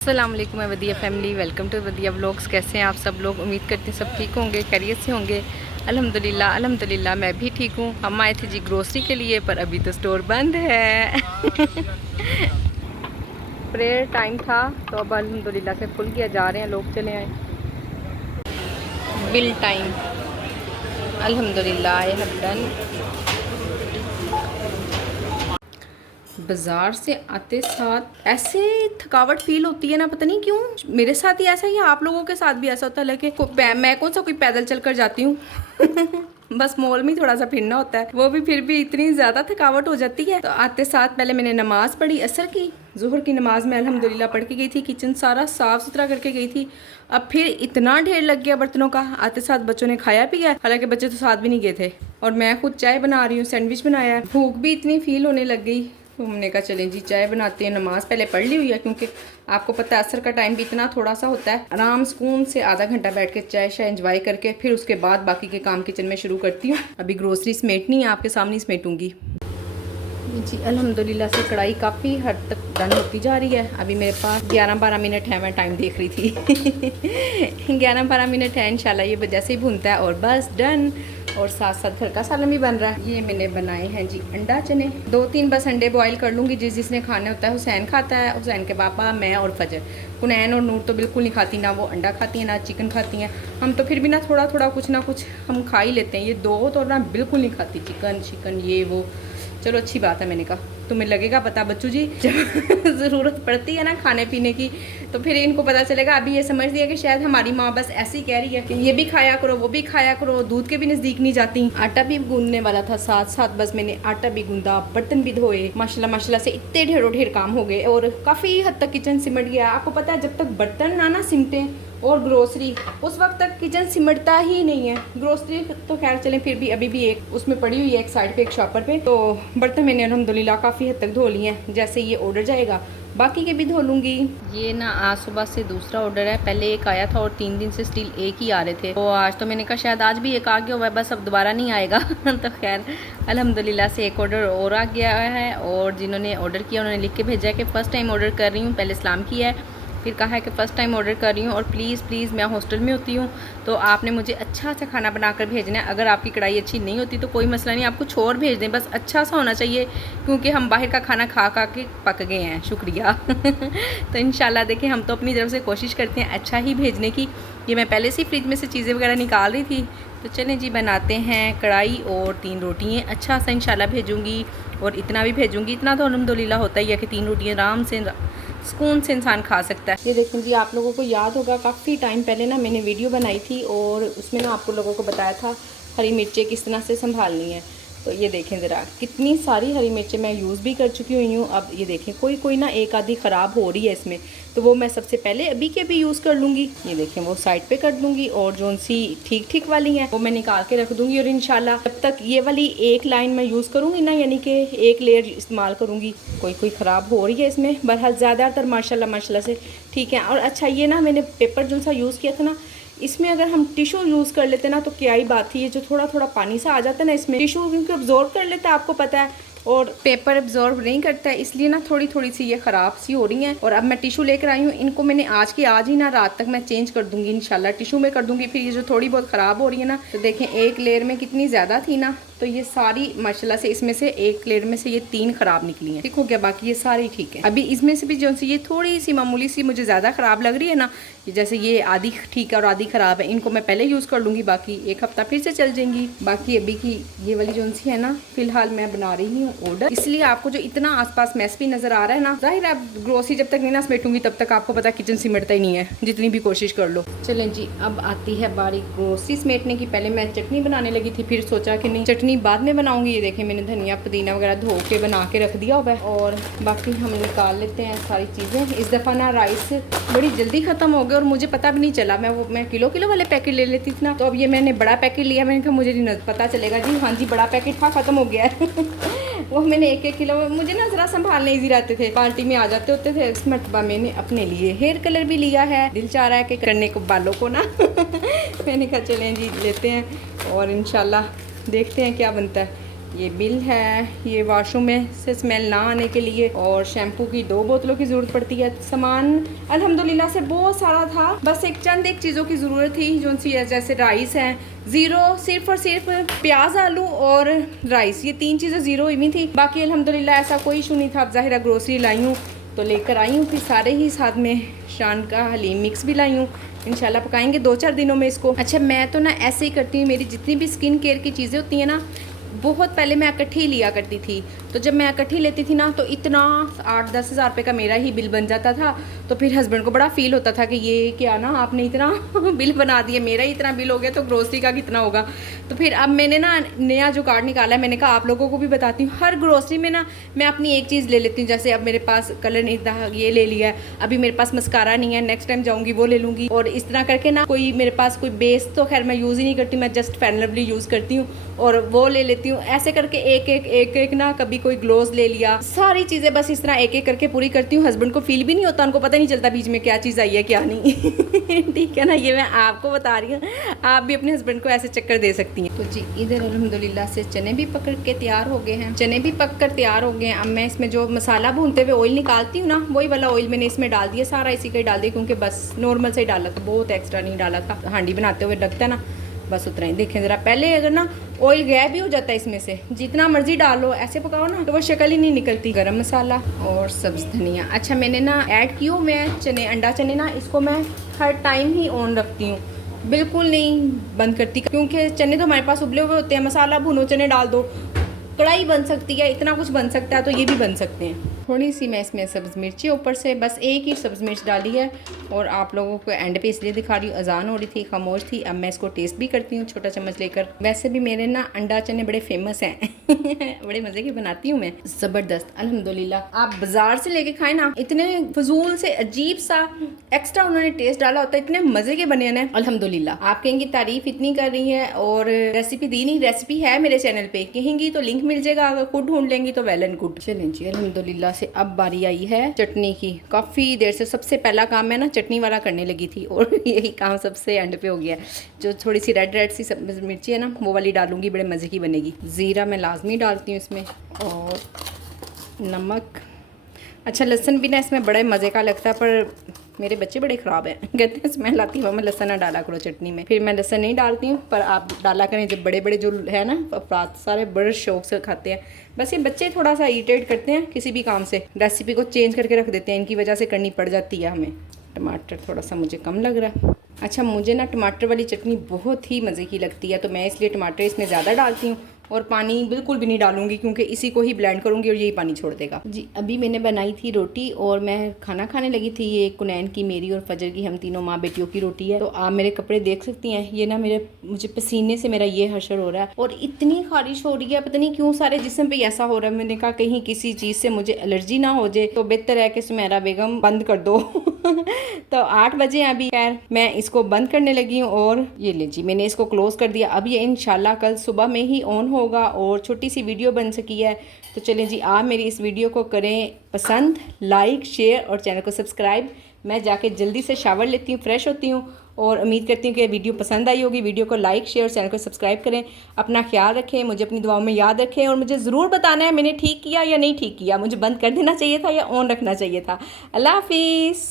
अस्सलाम वालेकुम वदिया family, welcome to वदिया vlogs. कैसे हैं आप सब लोग? उम्मीद करती हूँ सब ठीक होंगे, खैरियत से होंगे। अल्हम्दुलिल्लाह अल्हम्दुलिल्लाह मैं भी ठीक हूँ। हम आए थे जी ग्रोसरी के लिए, पर अभी तो स्टोर बंद है। प्रेयर टाइम था तो अब अल्हम्दुलिल्लाह से खुल गया, जा रहे हैं लोग, चले आए। बिल टाइम अल्हम्दुलिल्लाह आई हैव डन। बाज़ार से आते साथ ऐसे थकावट फील होती है ना, पता नहीं क्यों। मेरे साथ ही ऐसा है या आप लोगों के साथ भी ऐसा होता है? लेकिन मैं कौन सा कोई पैदल चल कर जाती हूँ। बस मॉल में थोड़ा सा फिरना होता है, वो भी फिर भी इतनी ज़्यादा थकावट हो जाती है। तो आते साथ पहले मैंने नमाज़ पढ़ी असर की, ज़ुहर की नमाज़ में अल्हम्दुलिल्लाह पढ़ के गई थी। किचन सारा साफ़ सुथरा करके गई थी। अब फिर इतना ढेर लग गया बर्तनों का। आते साथ बच्चों ने खाया पिया, हालांकि बच्चे तो साथ भी नहीं गए थे। और मैं खुद चाय बना रही हूँ, सैंडविच बनाया है। भूख भी इतनी फील होने लग गई तो हमने कहा चलें जी चाय बनाते हैं। नमाज़ पहले पढ़ ली हुई है, क्योंकि आपको पता है असर का टाइम भी इतना थोड़ा सा होता है। आराम सुकून से आधा घंटा बैठ के चाय शाय एंजॉय करके फिर उसके बाद बाकी के काम किचन में शुरू करती हूँ। अभी ग्रोसरी समेटनी है, आपके सामने समेटूंगी जी। अल्हम्दुलिल्लाह से कढ़ाई काफ़ी हद तक डन होती जा रही है। अभी मेरे पास 11-12 मिनट है, मैं टाइम देख रही थी। 11-12 मिनट है, इंशाल्लाह ये जैसे ही भूनता है और बस डन। और साथ साथ घर का सालन भी बन रहा है। ये मैंने बनाए हैं जी अंडा चने। 2-3 बस अंडे बॉईल कर लूँगी, जिसने खाना होता है। हुसैन खाता है, हुसैन के पापा, मैं और फजर। कुनैन और नूर तो बिल्कुल नहीं खाती, ना वो अंडा खाती हैं ना चिकन खाती हैं। हम तो फिर भी ना थोड़ा थोड़ा कुछ ना कुछ हम खा ही लेते हैं। ये दो तो ना बिल्कुल नहीं खाती चिकन ये वो। चलो अच्छी बात है, मैंने कहा तुम्हें लगेगा पता बच्चू जी, जब ज़रूरत पड़ती है ना खाने पीने की तो फिर इनको पता चलेगा। अभी ये समझ दिया कि शायद हमारी माँ बस ऐसे ही कह रही है कि ये भी खाया करो वो भी खाया करो। दूध के भी नज़दीक नहीं जाती। आटा भी गूंदने वाला था साथ साथ, बस मैंने आटा भी गूंदा, बर्तन भी धोए। माशाल्लाह माशाल्लाह से इतने ढेरों ढेर काम हो गए और काफ़ी हद तक किचन सिमट गया। आपको पता है जब तक बर्तन ना सिमटे और ग्रोसरी, उस वक्त तक किचन सिमटता ही नहीं है। ग्रोसरी तो खैर चलें, फिर भी अभी भी एक उसमें पड़ी हुई है एक साइड पे, एक शॉपर पे। तो बर्तन मैंने अल्हम्दुलिल्लाह काफ़ी हद तक धो लिए हैं। जैसे ये ऑर्डर जाएगा बाकी के भी धो लूँगी। ये ना आज सुबह से दूसरा ऑर्डर है। पहले एक आया था और 3 दिन से स्टिल एक ही आ रहे थे। तो आज तो मैंने कहा शायद आज भी एक आ गया हुआ है, बस अब दोबारा नहीं आएगा। तो खैर अल्हम्दुलिल्लाह से एक ऑर्डर और आ गया है। और जिन्होंने ऑर्डर किया उन्होंने लिख के भेजा है कि फ़र्स्ट टाइम ऑर्डर कर रही हूँ। पहले सलाम किया है, फिर कहा है कि फ़र्स्ट टाइम ऑर्डर कर रही हूँ और प्लीज़ मैं हॉस्टल में होती हूँ तो आपने मुझे अच्छा सा खाना बनाकर भेजना है। अगर आपकी कढ़ाई अच्छी नहीं होती तो कोई मसला नहीं, आप कुछ और भेज दें, बस अच्छा सा होना चाहिए, क्योंकि हम बाहर का खाना खा के पक गए हैं। शुक्रिया। तो इंशाल्लाह देखिए, हम तो अपनी तरफ से कोशिश करते हैं अच्छा ही भेजने की। ये मैं पहले से फ्रिज में से चीज़ें वगैरह निकाल रही थी। तो चलें जी बनाते हैं कढ़ाई और 3 रोटियाँ अच्छा सा इंशाल्लाह भेजूँगी। और इतना भी भेजूँगी, इतना तो अल्हम्दुलिल्लाह होता ही है कि 3 रोटियाँ आराम से सुकून से इंसान खा सकता है। ये देखें जी, आप लोगों को याद होगा काफ़ी टाइम पहले ना मैंने वीडियो बनाई थी और उसमें ना आपको लोगों को बताया था हरी मिर्चें किस तरह से संभालनी है। तो ये देखें ज़रा कितनी सारी हरी मिर्चें मैं यूज़ भी कर चुकी हुई हूँ। अब ये देखें कोई ना एक आधी ख़राब हो रही है इसमें, तो वो मैं सबसे पहले अभी के भी यूज़ कर लूँगी। ये देखें वो साइड पे कर दूँगी और जो सी ठीक वाली हैं वो मैं निकाल के रख दूँगी। और इंशाल्लाह जब तक ये वाली एक लाइन मैं यूज़ करूँगी ना, यानी कि एक लेयर इस्तेमाल करूँगी, कोई ख़राब हो रही है इसमें। बहरहाल ज़्यादातर माशाल्लाह से ठीक है। और अच्छा ये ना मैंने पेपर जो सा यूज़ किया था ना, इसमें अगर हम टिश्यू यूज़ कर लेते ना तो क्या ही बात थी। ये जो थोड़ा पानी सा आ जाता है ना इसमें, टिश्यू क्योंकि अब्जॉर्ब कर लेता है आपको पता है, और पेपर अब्जॉर्ब नहीं करता है, इसलिए ना थोड़ी सी ये ख़राब सी हो रही हैं। और अब मैं टिश्यू लेकर आई हूँ, इनको मैंने आज ही ना रात तक मैं चेंज कर दूँगी इंशाल्लाह। टिश्यू में कर दूँगी। फिर ये जो थोड़ी बहुत ख़राब हो रही है ना, तो देखें एक लेयर में कितनी ज़्यादा थी ना, तो ये सारी माशाल्लाह से इसमें से एक लेयर में से ये 3 ख़राब निकली हैं। ठीक हो गया, बाकी ये सारी ठीक है। अभी इसमें से भी जो सी ये थोड़ी सी मामूली सी मुझे ज़्यादा ख़राब लग रही है ना, जैसे ये आधी ठीक है और आधी ख़राब है, इनको मैं पहले यूज़ कर लूँगी, बाकी एक हफ़्ता फिर से चल जाएंगी। बाकी अभी की ये वाली जो सी है ना, फ़िलहाल मैं बना रही हूँ ऑर्डर, इसलिए आपको जो इतना आसपास मैस भी नज़र आ रहा है ना, जाहिर है ग्रोसरी जब तक नहीं ना समेटूंगी तब तक आपको पता किचन सिमटता ही नहीं है, जितनी भी कोशिश कर लो। चलें जी, अब आती है बारी ग्रोसरी समेटने की। पहले मैं चटनी बनाने लगी थी, फिर सोचा कि नहीं चटनी बाद में बनाऊंगी। ये देखें मैंने धनिया पुदीना वगैरह धो के बना के रख दिया हुआ है। और बाकी हम निकाल लेते हैं सारी चीज़ें। इस दफ़ा ना राइस बड़ी जल्दी ख़त्म हो गए और मुझे पता भी नहीं चला। मैं किलो वाले पैकेट ले लेती थी ना, तो अब ये मैंने बड़ा पैकेट लिया। मैंने कहा मुझे नहीं पता चलेगा जी, हाँ जी बड़ा पैकेट था, ख़त्म हो गया है। वो मैंने 1-1 किलो, मुझे ना ज़रा संभालने ईजी रहते थे, पार्टी में आ जाते होते थे। इस मरतबा मैंने अपने लिए हेयर कलर भी लिया है। दिल चाह रहा है कि करने को बालों को ना। मैंने कहा चलें जी लेते हैं और इंशाल्लाह देखते हैं क्या बनता है। ये बिल है, ये वॉशरूम में से स्मेल ना आने के लिए, और शैम्पू की 2 बोतलों की ज़रूरत पड़ती है। सामान अल्हम्दुलिल्लाह से बहुत सारा था, बस एक चीज़ों की ज़रूरत थी जो सी जैसे राइस है ज़ीरो, सिर्फ और सिर्फ प्याज आलू और राइस, ये 3 चीज़ें ज़ीरो हुई थी। बाकी अल्हम्दुलिल्लाह ऐसा कोई इशू नहीं था। अब ज़ाहिर ग्रोसरी लाई हूँ तो लेकर आई हूँ, फिर सारे ही साथ में शान का हलीम मिक्स भी लाई हूँ। इंशाल्लाह पकाएंगे 2-4 दिनों में इसको। अच्छा, मैं तो ना ऐसे ही करती हूँ, मेरी जितनी भी स्किन केयर की चीज़ें होती हैं ना, बहुत पहले मैं इकट्ठी लिया करती थी। तो जब मैं इकट्ठी लेती थी ना तो इतना 8-10 हज़ार रुपये का मेरा ही बिल बन जाता था। तो फिर हस्बैंड को बड़ा फील होता था कि ये क्या ना आपने इतना बिल बना दिया, मेरा ही इतना बिल हो गया तो ग्रोसरी का कितना होगा। तो फिर अब मैंने ना नया जो कार्ड निकाला है, मैंने कहा आप लोगों को भी बताती हूँ। हर ग्रोसरी में ना मैं अपनी एक चीज़ ले लेती हूँ। जैसे अब मेरे पास कलर नहीं था, ये ले लिया है। अभी मेरे पास मस्कारा नहीं है, नेक्स्ट टाइम जाऊँगी वो ले लूँगी। और इस तरह करके ना कोई मेरे पास कोई बेस तो खैर मैं यूज़ ही नहीं करती, मैं जस्ट फेयर लवली यूज़ करती हूँ और वो ले लेती हूँ। ऐसे करके एक एक ना, कभी कोई ग्लोव्स ले लिया, सारी चीज़ें बस इस तरह एक एक करके पूरी करती हूँ। हस्बैंड को फील भी नहीं होता, उनको पता नहीं चलता बीच में क्या चीज़ आई है क्या नहीं। ठीक है ना, ये मैं आपको बता रही हूँ, आप भी अपने हस्बैंड को ऐसे चक्कर दे सकती हैं। तो जी इधर अल्हम्दुलिल्लाह से चने भी पकड़ के तैयार हो गए हैं, चने भी पक कर तैयार हो गए हैं। अब मैं इसमें जो मसाला भूनते हुए ऑयल निकालती हूँ ना, वही वाला ऑयल मैंने इसमें डाल दिया, सारा इसी का ही डाल दिया, क्योंकि बस नॉर्मल से ही डाला था, बहुत एक्स्ट्रा नहीं डाला था। हांडी बनाते हुए लगता है ना, बस उतना ही। देखें ज़रा, पहले अगर ना ऑयल गायब भी हो जाता है इसमें से, जितना मर्जी डालो, ऐसे पकाओ ना तो वो शक्ल ही नहीं निकलती। गरम मसाला और सब्ज़ धनिया। अच्छा, मैंने ना ऐड की हूँ मैं चने, अंडा चने ना, इसको मैं हर टाइम ही ऑन रखती हूँ, बिल्कुल नहीं बंद करती, क्योंकि चने तो हमारे पास उबले हुए होते हैं। मसाला भुनो, चने डाल दो, कढ़ाई बन सकती है, इतना कुछ बन सकता है, तो ये भी बन सकते हैं। थोड़ी सी मैं इसमें सब्ज़ मिर्ची ऊपर से, बस एक ही सब्ज़ मिर्च डाली है। और आप लोगों को एंड पे इसलिए दिखा रही हूँ, अजान हो रही थी, खामोश थी। अब मैं इसको टेस्ट भी करती हूँ छोटा चम्मच लेकर। वैसे भी मेरे ना अंडा चने बड़े फेमस हैं। बड़े मज़े की बनाती हूँ मैं, ज़बरदस्त अल्हम्दुलिल्लाह। आप बाज़ार से लेके खाएं ना, इतने फजूल से अजीब सा एक्स्ट्रा उन्होंने टेस्ट डाला होता है, इतने मज़े के बने हैं अल्हम्दुलिल्लाह। आप कहेंगी तारीफ़ इतनी कर रही है और रेसिपी दी नहीं, रेसिपी है मेरे चैनल पे, कहेंगी तो लिंक मिल जाएगा, अगर खुद ढूंढ लेंगी तो वेल एंड गुड। चलें जी, अल्हम्दुलिल्लाह से अब बारी आई है चटनी की। काफ़ी देर से सबसे पहला काम मैं ना चटनी वाला करने लगी थी, और यही काम सबसे एंड पे हो गया। जो थोड़ी सी रेड सी मिर्ची है ना, वो वाली डालूंगी, बड़े मज़े की बनेगी। ज़ीरा मैं लाजमी डालती हूँ इसमें, और नमक। अच्छा, लहसुन भी ना इसमें बड़े मज़े का लगता है, पर मेरे बच्चे बड़े ख़राब हैं, कहते हैं स्मेल आती है, मैं लहसुन ना डाला करो चटनी में। फिर मैं लहसुन नहीं डालती हूँ, पर आप डाला करें। जब बड़े बड़े जो है ना अफराद, सारे बड़े शौक से खाते हैं। बस ये बच्चे थोड़ा सा इरिटेट करते हैं किसी भी काम से, रेसिपी को चेंज करके रख देते हैं, इनकी वजह से करनी पड़ जाती है हमें। टमाटर थोड़ा सा मुझे कम लग रहा है। अच्छा, मुझे ना टमाटर वाली चटनी बहुत ही मज़े की लगती है, तो मैं इसलिए टमाटर इसमें ज़्यादा डालती हूँ, और पानी बिल्कुल भी नहीं डालूंगी, क्योंकि इसी को ही ब्लेंड करूंगी और यही पानी छोड़ देगा। जी अभी मैंने बनाई थी रोटी और मैं खाना खाने लगी थी। ये कुनैन की, मेरी और फजर की, हम तीनों माँ बेटियों की रोटी है। तो आप मेरे कपड़े देख सकती हैं, ये ना मुझे पसीने से मेरा ये हशर हो रहा है, और इतनी खारिश हो रही है, पता नहीं क्यों सारे जिस्म पे ऐसा हो रहा है। मैंने कहा कहीं किसी चीज़ से मुझे एलर्जी ना हो जाए, तो बेहतर है कि सुमेरा बेगम बंद कर दो। तो 8 बजे अभी खैर मैं इसको बंद करने लगी हूँ, और ये ले जी मैंने इसको क्लोज कर दिया। अब ये इंशाल्लाह कल सुबह में ही ऑन होगा, और छोटी सी वीडियो बन सकी है। तो चलें जी, आप मेरी इस वीडियो को करें पसंद, लाइक, शेयर और चैनल को सब्सक्राइब। मैं जाके जल्दी से शावर लेती हूँ, फ्रेश होती हूँ, और उम्मीद करती हूँ कि वीडियो पसंद आई होगी। वीडियो को लाइक, शेयर और चैनल को सब्सक्राइब करें। अपना ख्याल रखें, मुझे अपनी दुआओं में याद रखें, और मुझे ज़रूर बताना है मैंने ठीक किया या नहीं ठीक किया, मुझे बंद कर देना चाहिए था या ऑन रखना चाहिए था। अल्लाह हाफिज़।